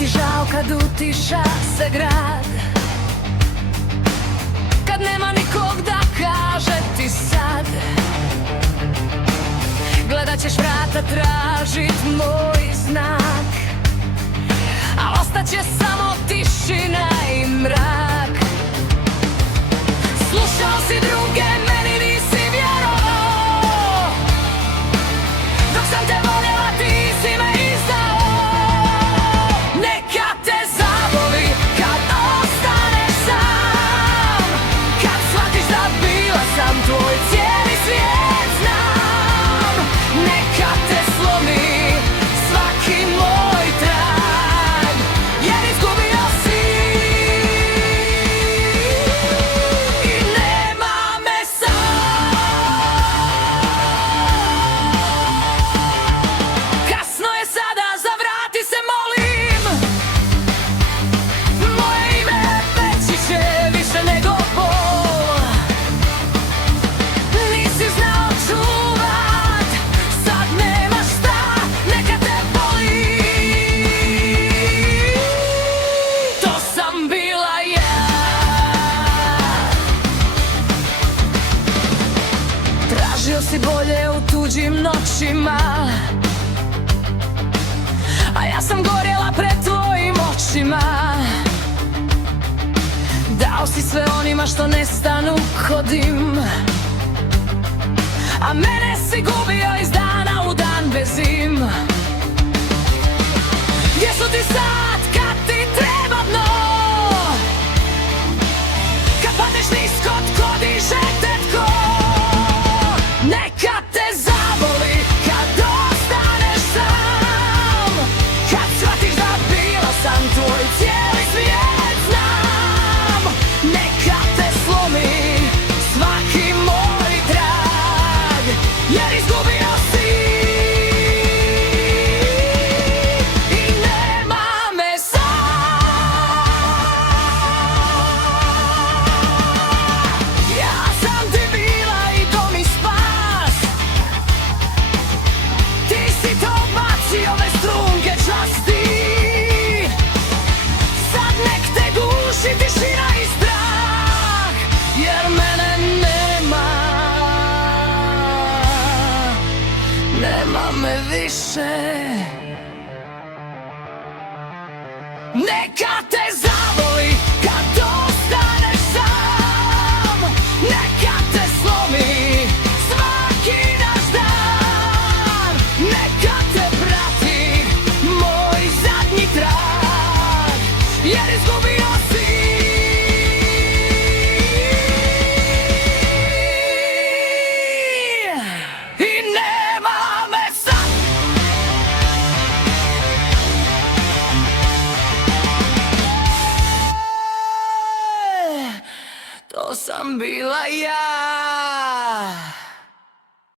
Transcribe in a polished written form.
ti žao kad utiša se grad, kad nema nikog da kaže ti sad. Gledat ćeš vrata tražit moj znak, a ostaće samo tišina i mrak. Slušao si druge, meni nisi vjerovao, dok sam te voljela ti si me izdao. Neka te zaboli kad ostaneš sam, kad shvatiš da bila sam tvoj cijeli svijet znam. Neka te slomi svaki moj trag, jer izgubio si i nema me sam. Kasno je sada, zavrati se molim, moje ime veći će više nego bol. Nisi znao čuvat, sad nemaš šta, neka te boli. To sam bila ja. Tražio si bolje u tuđim noćima, a ja sam gorjela pred tvojim očima. Dao si sve onima što nestanu ko dim, a mene si gubio iz dana u dan bez zim. Gdje su ti sad kad ti treba dno, kad padneš nisko tko diže te tko? Neka te zaboli kad ostaneš sam, kad shvatiš da bila sam tvoj cijeli svijet znam. Neka te slomi svaki moj trag, jer izgubio si i nema me sam. Ja sam ti bila i to mi spas, ti si to bacio bez strunke časti. Sad nek te guši tišina i strah, jer mene nema, nema me više. Neka te zaboli kad ostaneš sam, neka te slomi svaki naš dan, neka te prati moj zadnji trag, jer izgubio si i nema me sad. To sam bila ja.